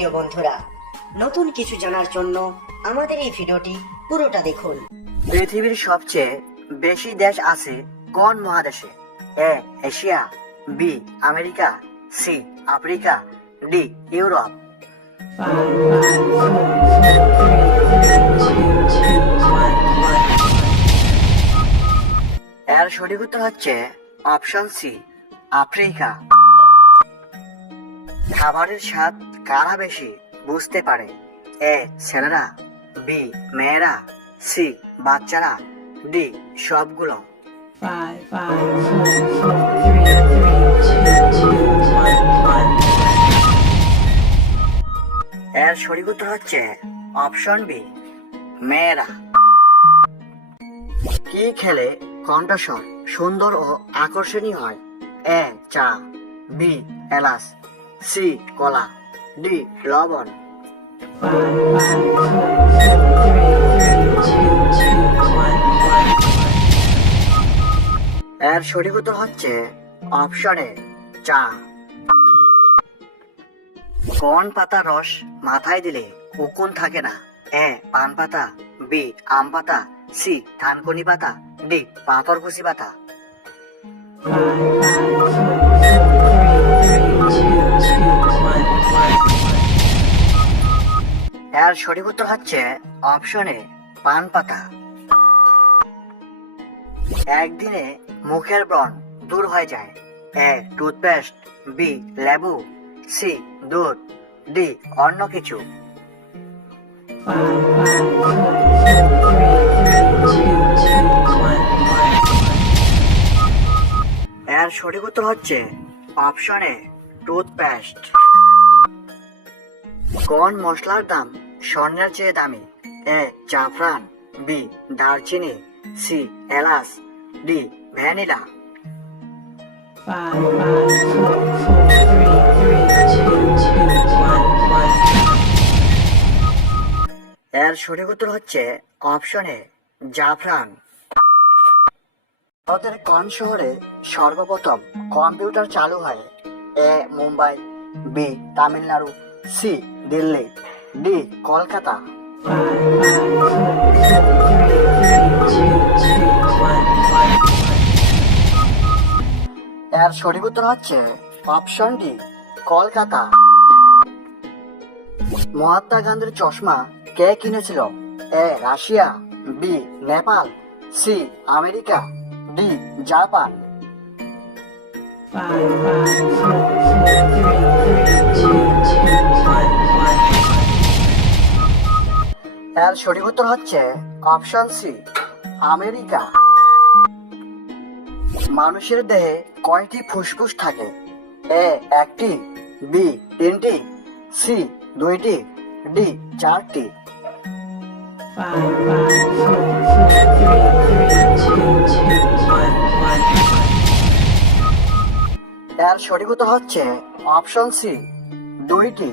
প্রিয় বন্ধুরা, নতুন কিছু জানার জন্য আমাদের এই ভিডিওটি পুরোটা দেখুন। পৃথিবীর সবচেয়ে বেশি দেশ আছে কোন মহাদেশে? A Asia, B America, C Africa, D Europe. এর সঠিক উত্তর হচ্ছে অপশন সি আফ্রিকা। খাবারের স্বাদ কারা বেশি বুঝতে পারে? এ ছেলেরা, বি মেয়েরা, সি বাচ্চারা, ডি সবগুলো। এর সঠিক উত্তর হচ্ছে অপশন বি মেয়েরা। কি খেলে কণ্ঠস্বর সুন্দর ও আকর্ষণীয় হয়? এ চা, বি এলাচ, সি কলা, ডি লবণ। এর সঠিক উত্তর হচ্ছে অপশনে চা। কোন পাতার রস মাথায় দিলে উকুন থাকে না? এ পান পাতা, বি আম পাতা, সি থানকুনি পাতা, ডি পাথরকুচি পাতা। এর সঠিক উত্তর হচ্ছে অপশনে পান পাতা। একদিনে মুখের ব্রণ দূর হয়ে যায়? এ টুথপেস্ট, বি লেবু, সি দুধ, ডি অন্য কিছু। এর সঠিক উত্তর হচ্ছে অপশনে টুথপেস্ট। কোন মশলার দাম স্বর্ণের চেয়ে দামি? এ জাফরান, বি দারচিনি, সি এলাচ, ডি ভ্যানিলা। এর সঠিক উত্তর হচ্ছে অপশনে জাফরান। ভারতের কোন শহরে সর্বপ্রথম কম্পিউটার চালু হয়? A Mumbai, B Tamil Nadu, C Delhi, D Kolkata. এর সঠিক উত্তর হচ্ছে অপশন ডি কলকাতা। মহাত্মা গান্ধীর চশমা কে কিনেছিল? A Russia, B Nepal, C America, D Japan. এর সঠিক উত্তর হচ্ছে অপশন সি আমেরিকা। মানুষের দেহে কয়টি ফুসফুস থাকে? এ একটি, বি তিনটি, সি দুইটি, ডি চারটি। এর সঠিক উত্তর হচ্ছে অপশন সি দুইটি।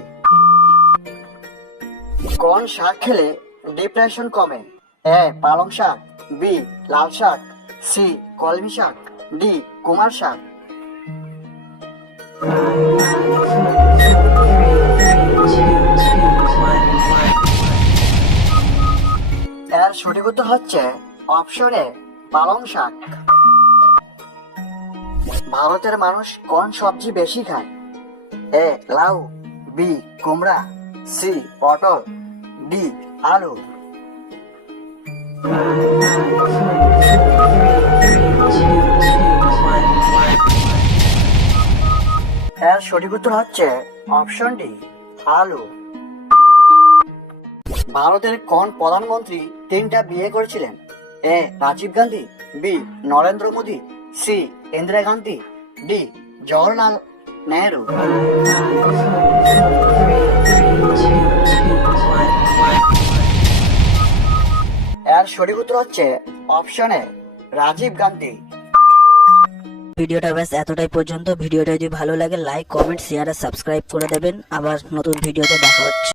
কোন শাক খেলে ডিপ্রেশন কমে? এ পালং শাক, বি লাল শাক, সি কলমি শাক, ডি কুমার শাক। এর সঠিক উত্তর হচ্ছে অপশনে পালং শাক। ভারতের মানুষ কোন সবজি বেশি খায়? এ লাউ, বি কুমড়া, সি পটল, ডি আলু। এর সঠিক উত্তর হচ্ছে অপশন ডি আলু। ভারতের কোন প্রধানমন্ত্রী তিনটা বিয়ে করেছিলেন? A Rajiv Gandhi, B Narendra Modi, C Indira Gandhi, D Jawaharlal Nehru. এর সঠিক উত্তর হচ্ছে অপশনে রাজীব গান্ধী। ভিডিওটা ব্যাস এতটাই পর্যন্ত। ভিডিওটা যদি ভালো লাগে লাইক, কমেন্ট, শেয়ার আর সাবস্ক্রাইব করে দেবেন। আবার নতুন ভিডিওতে দেখা হচ্ছে।